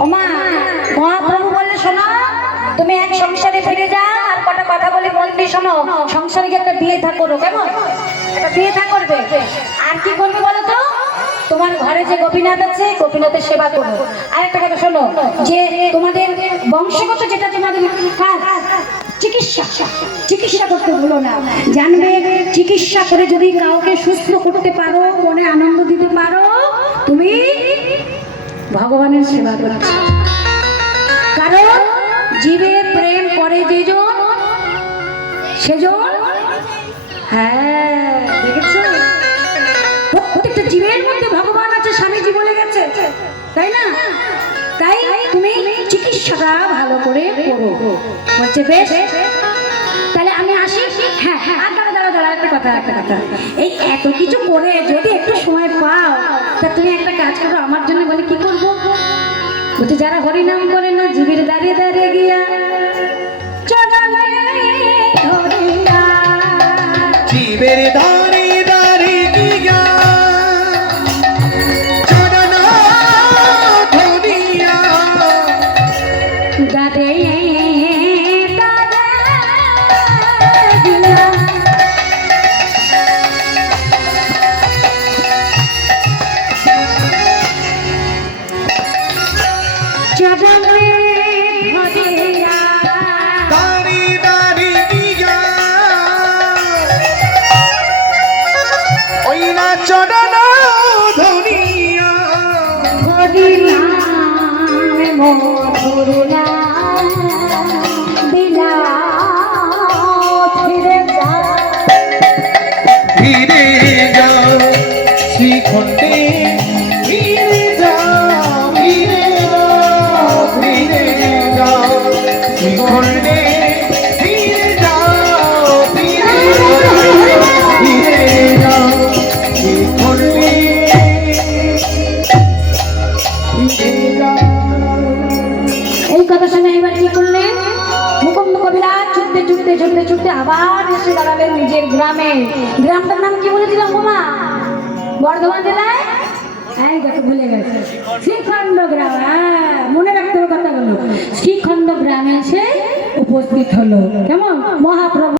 ওমা মহাপ্রভু বলে শোনো, তুমি এক সংসারে ফিরে যাও আর কটা কথা বলে মন দিয়ে শোনো। সংসারে গিয়ে একটা বিয়ে থা করো, কেমন? একটা বিয়ে থা করবে। আর কি করবে বলো তো? তোমার ঘরে যে গোপীনাথ আছে, গোপীনাথের সেবা করো। আর একটা কথা শোনো, যে তোমাদের বংশগত যেটা তোমাদের কাজ, চিকিৎসা, চিকিৎসা করতে ভুলো না। জানবে চিকিৎসা করে যদি কাউকে সুস্থ করতে পারো, মনে আনন্দ দিতে পারো, তুমি ভগবানের সেবা করছো। কারণ জীবে প্রেম করে যেজন সেজন, হ্যাঁ দেখেছো, প্রত্যেকটা জীবের মধ্যে ভগবান আছে, স্বামীজি বলে গেছে, তাই না? তাই তুমি চিকিৎসাটা ভালো করে করো। বলছে বেশ, তাহলে আমি আসি। হ্যাঁ হ্যাঁ, আর দাঁড়া একটা কথা। এই এত কিছু করে যদি একটু সময় পাও, তা তুমি একটা কাজ করো আমার জন্য। বলে কি করবো? বলছে যারা হরিনাম করে না, জীবের দাঁড়িয়ে দাঁড়িয়ে গিয়া জীবের দাঁড়িয়ে দাঁড়িয়ে গিয়া ছুটতে আবার এসে দাঁড়ালেন নিজের গ্রামে। গ্রামটার নাম কি বলেছিলাম বাবা? বর্ধমান জেলায়, হ্যাঁ দেখো ভুলে গেছে, শ্রীখণ্ড গ্রাম। হ্যাঁ মনে রাখতে হবে কথাগুলো। শ্রীখণ্ড গ্রামে এসে উপস্থিত হলো। কেমন? মহাপ্রভু